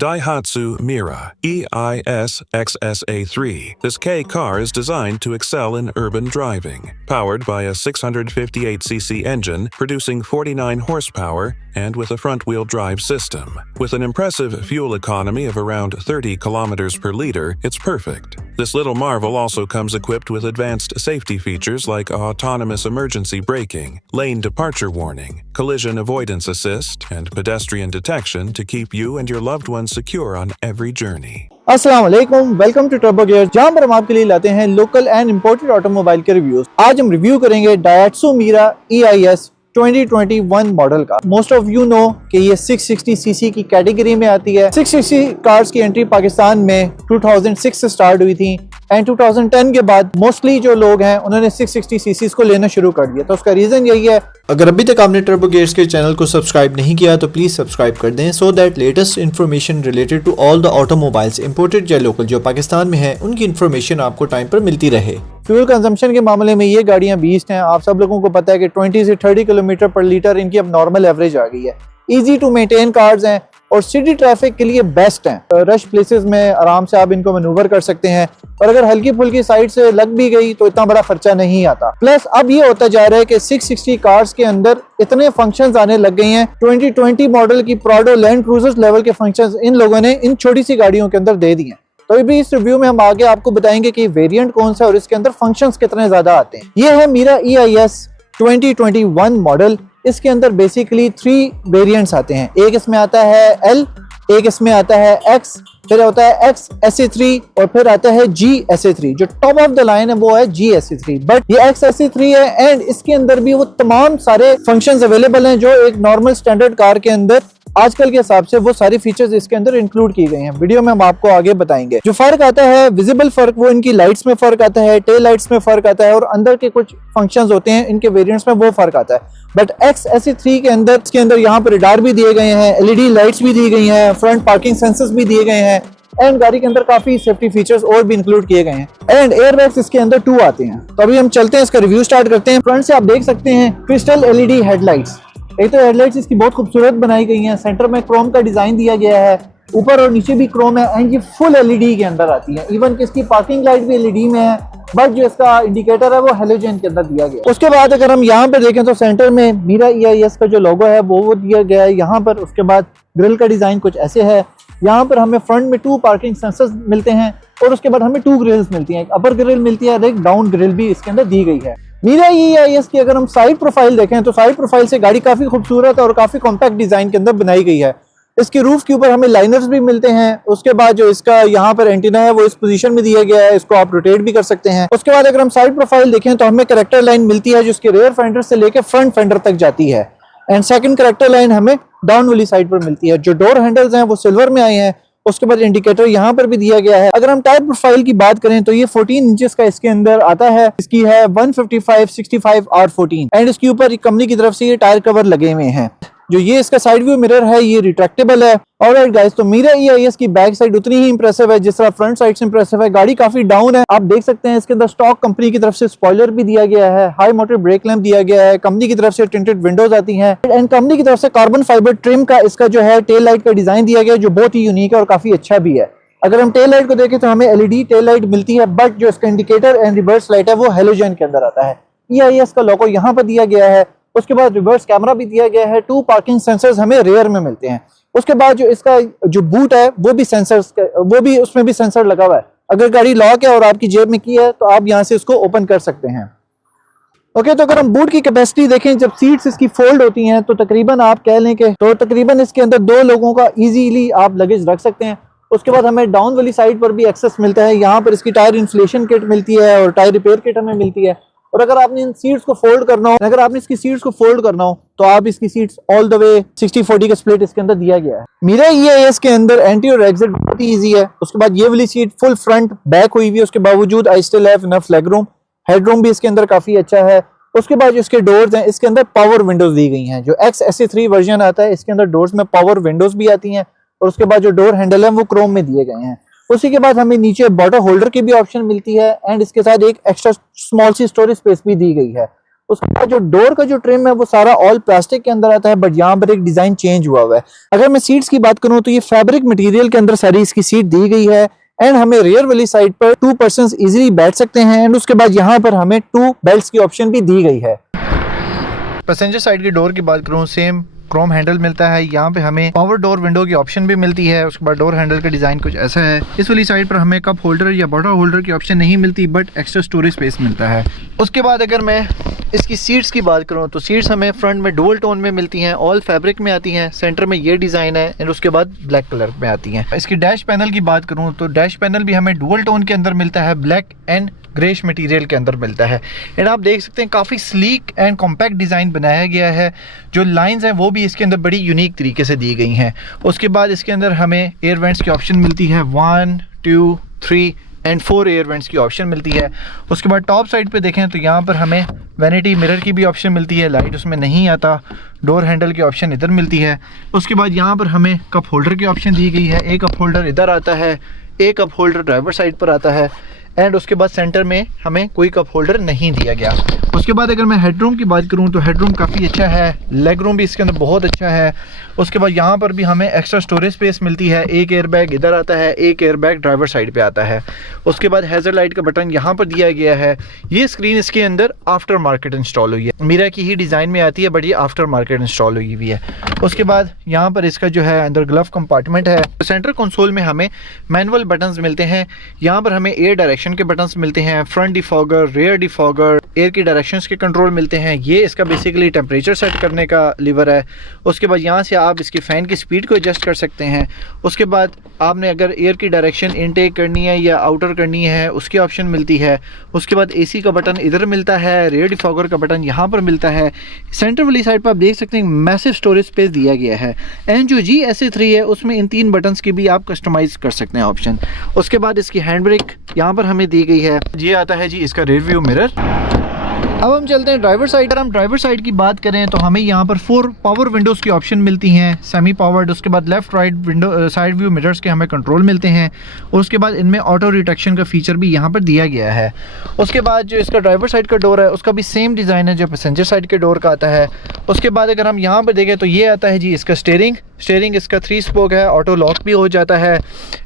Daihatsu Mira EIS XSA3. This K car is designed to excel in urban driving. Powered by a 658cc engine producing 49 horsepower and with a front-wheel drive system. With an impressive fuel economy of around 30 kilometers per liter, it's perfect. This little marvel also comes equipped with advanced safety features like autonomous emergency braking, lane departure warning, collision avoidance assist, and pedestrian detection to keep you and your loved ones secure on every journey. अस्सलाम वालेकुम, welcome to turbo gear, जहां पर हम आपके लिए लाते हैं local and imported automobile के reviews. आज हम रिव्यू करेंगे डायट्सू मीरा EIS 2021 मॉडल का। मोस्ट ऑफ यू नो कि ये 660 सीसी की कैटेगरी में आती है। 660 कार्स की एंट्री पाकिस्तान में 2006 से स्टार्ट हुई थी एंड 2010 के बाद मोस्टली जो लोग हैं उन्होंने 660 सीसी को लेना शुरू कर दिया। तो उसका रीजन यही है। अगर अभी तक आपने टर्बो गियर्स के चैनल को सब्सक्राइब नहीं किया तो प्लीज सब्सक्राइब कर दें, so that latest information related to all the automobiles imported या लोकल जो पाकिस्तान में है उनकी इन्फॉर्मेशन आपको टाइम पर मिलती रहे। फ्यूल कंजम्पशन के मामले में ये गाड़ियां बीस्ट हैं। आप सब लोगों को पता है कि 20 से 30 किलोमीटर पर लीटर इनकी अब नॉर्मल एवरेज आ गई है। इजी टू मेंटेन कार्स हैं और सिटी ट्रैफिक के लिए बेस्ट हैं। रश प्लेसेस में आराम से आप इनको मैनूवर कर सकते हैं और अगर हल्की फुल्की साइड से लग भी गई तो इतना बड़ा खर्चा नहीं आता। प्लस अब ये होता जा रहा है कि 660 कार्स के अंदर इतने फंक्शंस आने लग गए हैं। 2020 मॉडल की प्राडो लैंड क्रूजर्स लेवल के फंक्शंस इन लोगों ने इन छोटी सी गाड़ियों के अंदर दे दिए। तो अभी इस रिव्यू में हम आगे आपको बताएंगे कि वेरिएंट कौन सा है और इसके अंदर फंक्शंस कितने ज्यादा आते हैं। ये है मीरा EIS 2021 मॉडल। इसके अंदर बेसिकली 3 वेरिएंट्स आते हैं। एक इसमें आता है L, एक इसमें आता है X, फिर होता है XSA3 और फिर आता है GSA3। जो टॉप ऑफ द लाइन है वो है GSA3, बट ये XSA3 है एंड इसके अंदर भी वो तमाम सारे फंक्शंस अवेलेबल हैं जो एक नॉर्मल स्टैंडर्ड कार के अंदर आजकल के हिसाब से वो सारी फीचर्स इसके अंदर इंक्लूड की गई हैं। वीडियो में हम आपको आगे बताएंगे। जो फर्क आता है विजिबल फर्क वो इनकी लाइट्स में फर्क आता है, टेल लाइट्स में फर्क आता है और अंदर के कुछ फंक्शंस होते हैं इनके वेरिएंट्स में वो फर्क आता है। बट XSA3 के अंदर यहाँ पर रडार भी दिए गए हैं, LED लाइट्स भी दी गई हैं, फ्रंट पार्किंग सेंसर्स भी दिए गए हैं एंड गाड़ी के अंदर काफी सेफ्टी फीचर्स और भी इंक्लूड किए गए हैं एंड एयरबैग्स इसके अंदर 2 आते हैं। तो अभी हम चलते हैं, इसका रिव्यू स्टार्ट करते हैं। फ्रंट से आप देख सकते हैं क्रिस्टल LED हेडलाइट्स। एक तो हेडलाइट्स इसकी बहुत खूबसूरत बनाई गई हैं। सेंटर में क्रोम का डिजाइन दिया गया है, ऊपर और नीचे भी क्रोम है एंड ये फुल LED के अंदर आती है। इवन कि इसकी पार्किंग लाइट भी LED में है, बट जो इसका इंडिकेटर है वो हेलोजन के अंदर दिया गया है। उसके बाद अगर हम यहाँ पे देखें तो सेंटर में मीरा EIS का जो लोगो है वो दिया गया है यहाँ पर। उसके बाद ग्रिल का डिजाइन कुछ ऐसे है। यहाँ पर हमें फ्रंट में 2 पार्किंग सेंसर्स मिलते हैं और उसके बाद हमें 2 ग्रिल्स मिलती हैं। एक अपर ग्रिल मिलती है और एक डाउन ग्रिल भी इसके अंदर दी गई है। मीरा EIS की अगर हम साइड प्रोफाइल देखें तो साइड प्रोफाइल से गाड़ी काफी खूबसूरत और काफी कॉम्पैक्ट डिजाइन के अंदर बनाई गई है। इसके रूफ के ऊपर हमें लाइनर्स भी मिलते हैं। उसके बाद जो इसका यहाँ पर एंटीना है वो इस पोजीशन में दिया गया है, इसको आप रोटेट भी कर सकते हैं। उसके बाद अगर हम साइड प्रोफाइल देखें तो हमें कैरेक्टर लाइन मिलती है जो इसके रेयर फेंडर से लेकर फ्रंट फेंडर तक जाती है एंड सेकंड कैरेक्टर लाइन हमें डाउन वाली साइड पर मिलती है। जो डोर हैंडल्स हैं वो सिल्वर में आए हैं। उसके बाद इंडिकेटर यहाँ पर भी दिया गया है। अगर हम टायर प्रोफाइल की बात करें तो ये 14 इंचेस का इसके अंदर आता है। इसकी है 155/65 R14 एंड इसके ऊपर कंपनी की तरफ से ये टायर कवर लगे हुए हैं। जो ये इसका साइड व्यू मिरर है ये रिट्रैक्टेबल है। ऑलराइट गाइस, तो मीरा EIS की बैक साइड उतनी ही इंप्रेसिव है जिस तरह फ्रंट साइड से इंप्रेसिव है। गाड़ी काफी डाउन है, आप देख सकते हैं। इसके अंदर स्टॉक कंपनी की तरफ से स्पॉइलर भी दिया गया है, हाई मोटर ब्रेक लैंप दिया गया है, कंपनी की तरफ से टिंटेड विंडोज आती हैं एंड कंपनी की तरफ से कार्बन फाइबर ट्रिम का इसका जो है टेल लाइट का डिजाइन दिया गया है जो बहुत ही यूनिक है और काफी अच्छा भी है। अगर हम टेल लाइट को देखें तो हमें LED टेल लाइट मिलती है, बट जो इसका इंडिकेटर एंड रिवर्स लाइट है वो हेलोजन के अंदर आता है। EIS का लोगो यहाँ पर दिया गया है। उसके बाद रिवर्स कैमरा भी दिया गया है। 2 पार्किंग सेंसर्स हमें रेयर में मिलते हैं। उसके बाद जो इसका जो बूट है वो भी सेंसर्स, वो भी उसमें भी सेंसर लगा हुआ है। अगर गाड़ी लॉक है और आपकी जेब में की है तो आप यहाँ से इसको ओपन कर सकते हैं। ओके, तो अगर हम बूट की कैपेसिटी देखें, जब सीट्स इसकी फोल्ड होती हैं तो तकरीबन आप कह लें कि तो तकरीबन इसके अंदर 2 लोगों का इजीली आप लगेज रख सकते हैं। उसके बाद हमें डाउन वाली साइड पर भी एक्सेस मिलता है। यहाँ पर इसकी टायर इन्फ्लेशन किट मिलती है और टायर रिपेयर किट हमें मिलती है। और अगर आपने इन सीट्स को फोल्ड करना हो, अगर आपने इसकी सीट्स को फोल्ड करना हो तो आप इसकी सीट्स ऑल द वे 60/40 का स्प्लिट इसके अंदर दिया गया है। मीरा EIS के अंदर एंट्री और एग्जिट बहुत ही इजी है। उसके बाद ये वाली सीट फुल फ्रंट बैक हुई हुई है। उसके बावजूद I still have enough leg room. Headroom भी इसके अंदर काफी अच्छा है। उसके बाद जो इसके डोर्स हैं इसके अंदर पावर विंडोज दी गई हैं। जो XSA3 वर्जन आता है इसके अंदर डोर्स में पावर विंडोज भी आती हैं और उसके बाद जो डोर हैंडल है वो क्रोम में दिए गए हैं। उसी के बाद हमें नीचे बॉटल होल्डर की भी ऑप्शन मिलती है एंड इसके साथ एक extra small C storage space भी दी गई है। उसके बाद जो डोर का जो ट्रिम है वो सारा ऑल प्लास्टिक के अंदर आता है, बट यहाँ पर एक डिजाइन चेंज हुआ है। अगर मैं सीट्स की बात करूँ तो ये फैब्रिक मटेरियल के अंदर सारी इसकी सीट दी गई है एंड हमें रियर वाली साइड पर 2 पर्सन्स इजीली बैठ सकते हैं एंड उसके बाद यहाँ पर हमें 2 बेल्ट्स की ऑप्शन भी दी गई है। पैसेंजर साइड की डोर की बात करूँ, सेम क्रोम हैंडल मिलता है। यहाँ पे हमें पावर डोर विंडो की ऑप्शन भी मिलती है। उसके बाद डोर हैंडल का डिज़ाइन कुछ ऐसा है। इस वाली साइड पर हमें कप होल्डर या बॉटल होल्डर की ऑप्शन नहीं मिलती, बट एक्स्ट्रा स्टोरेज स्पेस मिलता है। उसके बाद अगर मैं इसकी सीट्स की बात करूँ तो सीट्स हमें फ्रंट में डुअल टोन में मिलती हैं, ऑल फैब्रिक में आती हैं, सेंटर में ये डिज़ाइन है एंड उसके बाद ब्लैक कलर में आती हैं। इसकी डैश पैनल की बात करूँ तो डैश पैनल भी हमें डुअल टोन के अंदर मिलता है, ब्लैक एंड ग्रेश मटेरियल के अंदर मिलता है। एंड आप देख सकते हैं काफ़ी स्लीक एंड कॉम्पैक्ट डिज़ाइन बनाया गया है। जो लाइंस हैं वो भी इसके अंदर बड़ी यूनिक तरीके से दी गई हैं। उसके बाद इसके अंदर हमें एयर वेंट्स की ऑप्शन मिलती है, 1, 2, 3 एंड 4 एयर वेंट्स की ऑप्शन मिलती है। उसके बाद टॉप साइड पे देखें तो यहाँ पर हमें वैनिटी मिरर की भी ऑप्शन मिलती है, लाइट उसमें नहीं आता। डोर हैंडल की ऑप्शन इधर मिलती है। उसके बाद यहाँ पर हमें कप होल्डर की ऑप्शन दी गई है। एक कप होल्डर इधर आता है, एक कप होल्डर ड्राइवर साइड पर आता है एंड उसके बाद सेंटर में हमें कोई कप होल्डर नहीं दिया गया। उसके बाद अगर मैं हेडरूम की बात करूं तो हेडरूम काफ़ी अच्छा है, लेग रूम भी इसके अंदर बहुत अच्छा है। उसके बाद यहाँ पर भी हमें एक्स्ट्रा स्टोरेज स्पेस मिलती है। एक एयर बैग इधर आता है, एक एयर बैग ड्राइवर साइड पे आता है। उसके बाद हैज़र्ड लाइट का बटन यहाँ पर दिया गया है। ये स्क्रीन इसके अंदर आफ्टर मार्केट इंस्टॉल हुई है, मीरा की ही डिज़ाइन में आती है, बट ये आफ्टर मार्केट इंस्टॉल हुई हुई है। उसके बाद यहाँ पर इसका जो है अंदर ग्लव कंपार्टमेंट है। सेंटर कंसोल में हमें मैनुअल बटन्स मिलते हैं। यहाँ पर हमें एयर डायरेक्शन के बटन्स मिलते हैं, front defogger, rear defogger, air की डायरेक्शंस के कंट्रोल मिलते हैं। ये इसका बेसिकली टेम्परेचर सेट करने का लीवर है। उसके बाद यहाँ से आप इसकी फ़ैन की स्पीड को एडजस्ट कर सकते हैं। उसके बाद आपने अगर एयर की डायरेक्शन इनटेक करनी है या आउटर करनी है उसकी ऑप्शन मिलती है। उसके बाद एसी का बटन इधर मिलता है, रेयर डिफॉगर का बटन यहाँ पर मिलता है। सेंटर वाली साइड पर आप देख सकते हैं मैसिव स्टोरेज स्पेस दिया गया है एंड जो GSA3 है उसमें इन 3 बटन्स की भी आप कस्टमाइज़ कर सकते हैं ऑप्शन। उसके बाद इसकी हैंड ब्रेक यहाँ पर हमें दी गई है। ये आता है जी इसका रियर व्यू मिरर। अब हम चलते हैं ड्राइवर साइड। अगर हम ड्राइवर साइड की बात करें तो हमें यहाँ पर 4 पावर विंडोज़ की ऑप्शन मिलती हैं, सेमी पावर्ड। उसके बाद left right window side view mirrors के हमें कंट्रोल मिलते हैं। उसके बाद इनमें ऑटो रिटेक्शन का फीचर भी यहाँ पर दिया गया है। उसके बाद जो इसका ड्राइवर साइड का डोर है उसका भी सेम डिज़ाइन है जो पैसेंजर साइड के डोर का आता है। उसके बाद अगर हम यहाँ पर देखें तो ये आता है जी इसका स्टेयरिंग इसका 3 स्पोक है, ऑटो लॉक भी हो जाता है।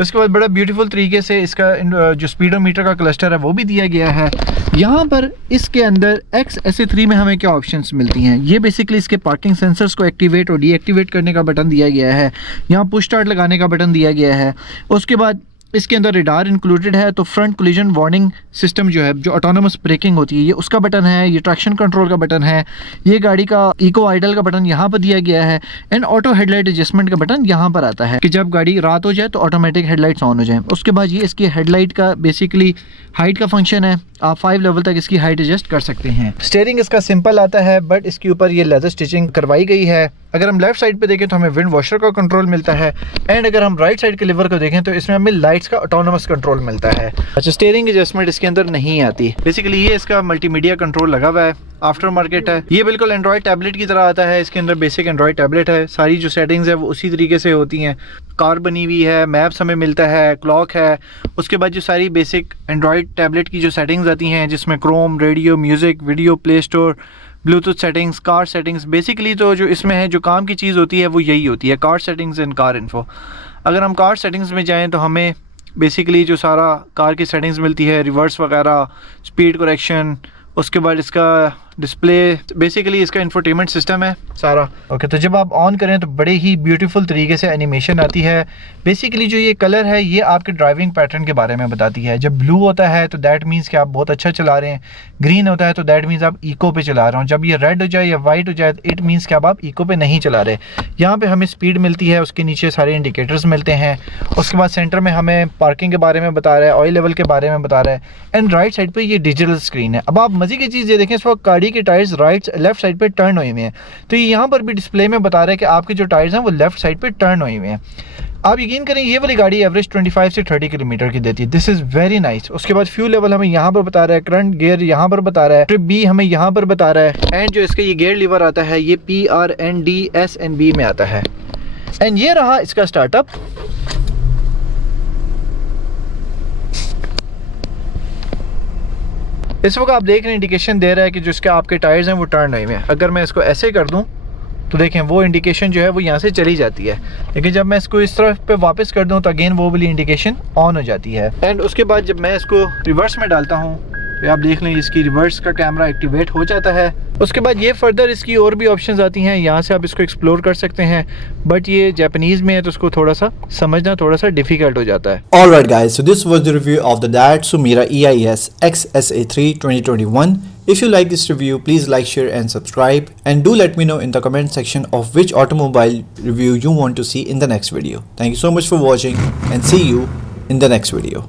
उसके बाद बड़ा ब्यूटीफुल तरीके से इसका जो स्पीडोमीटर का क्लस्टर है वो भी दिया गया है। यहाँ पर इसके अंदर XSA3 में हमें क्या ऑप्शंस मिलती हैं, ये बेसिकली इसके पार्किंग सेंसर्स को एक्टिवेट और डीएक्टिवेट करने का बटन दिया गया है। यहाँ पुश स्टार्ट लगाने का बटन दिया गया है। उसके बाद इसके अंदर रेडार इंक्लूडेड है, तो फ्रंट कोलिजन वार्निंग सिस्टम जो है, जो ऑटोनोमस ब्रेकिंग होती है, ये उसका बटन है। ये ट्रैक्शन कंट्रोल का बटन है। ये गाड़ी का इको आइडल का बटन यहाँ पर दिया गया है एंड ऑटो हेडलाइट एडजस्टमेंट का बटन यहाँ पर आता है कि जब गाड़ी रात हो जाए तो ऑटोमेटिक हेडलाइट्स ऑन हो जाए। उसके बाद ये इसकी हेडलाइट का बेसिकली हाइट का फंक्शन है, आप 5 लेवल तक इसकी हाइट एडजस्ट कर सकते हैं। स्टीयरिंग इसका सिंपल आता है बट इसके ऊपर ये लेदर स्टिचिंग करवाई गई है। अगर हम लेफ्ट साइड पे देखें तो हमें विंड वॉशर का कंट्रोल मिलता है एंड अगर हम राइट साइड के लीवर को देखें तो इसमें हमें लाइट्स का ऑटोनोमस कंट्रोल मिलता है। अच्छा, स्टीयरिंग एडजस्टमेंट इसके अंदर नहीं आती। बेसिकली ये इसका मल्टीमीडिया कंट्रोल लगा हुआ है, आफ्टर मार्केट है। ये बिल्कुल एंड्रॉयड टैबलेट की तरह आता है। इसके अंदर बेसिक एंड्रॉयड टैबलेट है, सारी जो सेटिंग्स है वो उसी तरीके से होती हैं। कार बनी हुई है, मैप्स हमें मिलता है, क्लॉक है। उसके बाद जो सारी बेसिक एंड्रॉयड टैबलेट की जो सेटिंग्स आती हैं जिसमें Chrome, radio, music, video, play store, Bluetooth settings, car settings, basically तो जो इसमें है जो काम की चीज़ होती है वो यही होती है, car settings and car info. अगर हम कार सेटिंग्स में जाएँ तो हमें बेसिकली जो सारा कार की सेटिंग्स मिलती है, रिवर्स वगैरह, स्पीड करेक्शन। उसके बाद इसका डिस्प्ले, बेसिकली इसका इंफोटेनमेंट सिस्टम है सारा। ओके, तो जब आप ऑन करें तो बड़े ही ब्यूटीफुल तरीके से एनिमेशन आती है। बेसिकली जो ये कलर है ये आपके ड्राइविंग पैटर्न के बारे में बताती है। जब ब्लू होता है तो दैट मीन्स कि आप बहुत अच्छा चला रहे हैं, ग्रीन होता है तो दैट मीन्स आप इको पे चला रहे हो, जब ये रेड हो जाए या वाइट हो जाए तो इट मीन्स कि आप इको पे नहीं चला रहे। यहाँ पे हमें स्पीड मिलती है, उसके नीचे सारे इंडिकेटर्स मिलते हैं। उसके बाद सेंटर में हमें पार्किंग के बारे में बता रहा है, ऑयल लेवल के बारे में बता रहा है एंड राइट साइड पर ये डिजिटल स्क्रीन है। अब आप मज़े की चीज़ ये देखें, इस वक्त गाड़ी के टायर्स लेफ्ट साइड पे टर्न हुए हुए हैं, तो ये यहाँ पर भी डिस्प्ले में बता रहा है कि आपके जो टायर्स हैं वो लेफ्ट साइड पे टर्न हुए हुए हैं। आप यकीन करें ये वाली गाड़ी एवरेज 25 से 30 किलोमीटर की देती है। This is very nice. उसके बाद फ्यूल लेवल हमें यहाँ पर बता रहा है, करंट गियर यहाँ पर बता रहा है, ट्रिप बी हमें यहाँ पर बता रहा है एंड जो इसका ये गियर लीवर आता है ये PRNDSNB में आता है। एंड ये रहा इसका स्टार्टअप। इस वक्त आप देख रहे हैं इंडिकेशन दे रहा है कि जो इसके आपके टायर्स हैं वो टर्न हुए हैं। अगर मैं इसको ऐसे कर दूं तो देखें वो इंडिकेशन जो है वो यहाँ से चली जाती है, लेकिन जब मैं इसको इस तरफ पे वापस कर दूं तो अगेन वो वाली इंडिकेशन ऑन हो जाती है। एंड उसके बाद जब मैं इसको रिवर्स में डालता हूँ तो आप देख लें इसकी रिवर्स का कैमरा एक्टिवेट हो जाता है। उसके बाद ये फर्दर इसकी और भी ऑप्शंस आती हैं, यहाँ से आप इसको एक्सप्लोर कर सकते हैं, बट ये जापानीज़ में है तो उसको थोड़ा सा समझना थोड़ा सा डिफ़िकल्ट हो जाता है। Alright guys, so this was the review of the Daihatsu Mira EIS XSA3 2021. If you like this review, please like, share and subscribe, and do let me know in the comment section of which automobile review you want to see in the next video. Thank you so much for watching and see you in the next video.